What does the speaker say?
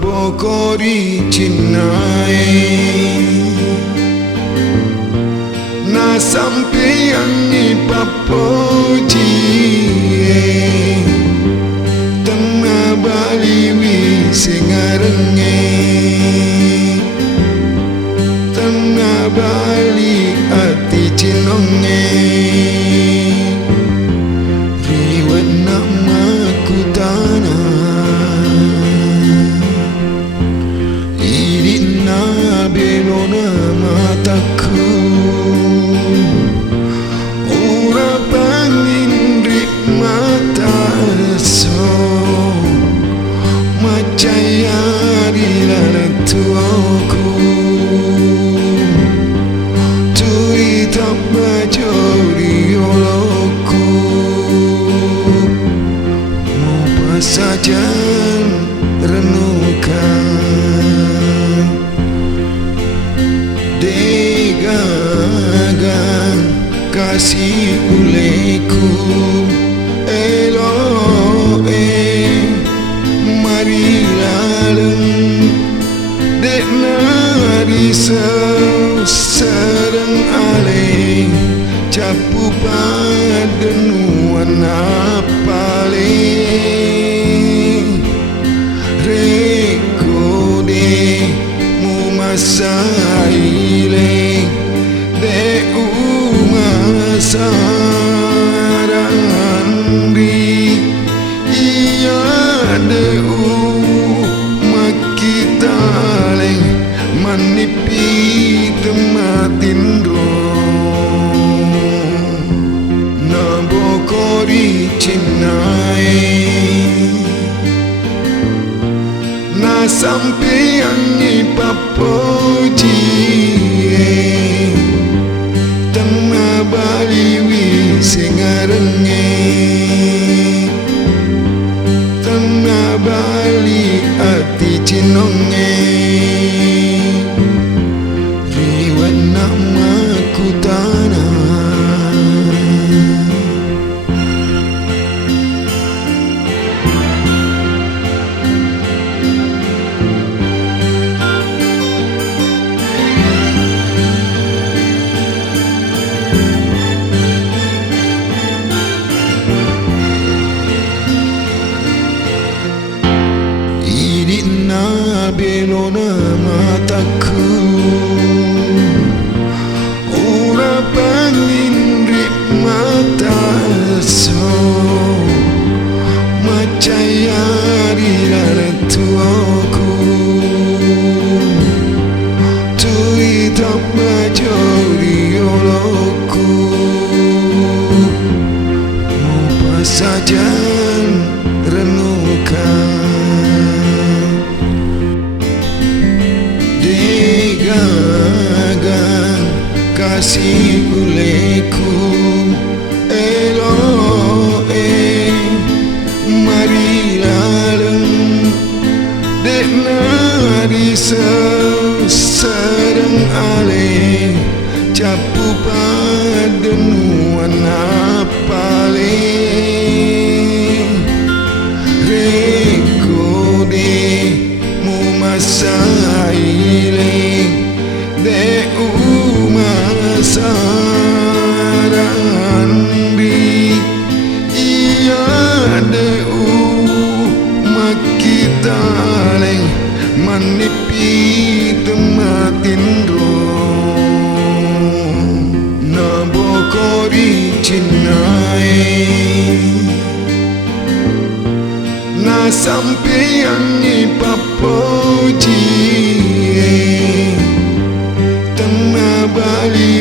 bokori cinai na sampeyan ni papoji tengah baliwi singarenge tengah bali ati cinonge riwet nama ku tanah irina belona mataku ora pangin rik mata so macaya rilana tuaku tui tak bajori oloku mau pasajan renungkan degagan kasih uleku mari laleng dek nari sereng ale capu padenuan apale reko de mu masaile de umasarandi iya de makitale manipi tematindro na bokori cinai na sampeyan ni papoji tengah baliwi singarenge tengah bali ati cinonge riwet nama ku tanah irina belona mataku ora pangin rik mata so macaya rilana tuaku tui tak bajori oloku mau pasajan renungkan degagan kasih uleku mari laleng dek nari sereng ale capu padenuan apale reko de mu masaile de umasarandi iya de makitale manipi tematindro na bokori cinai na sampeyan ni papoji tengah bali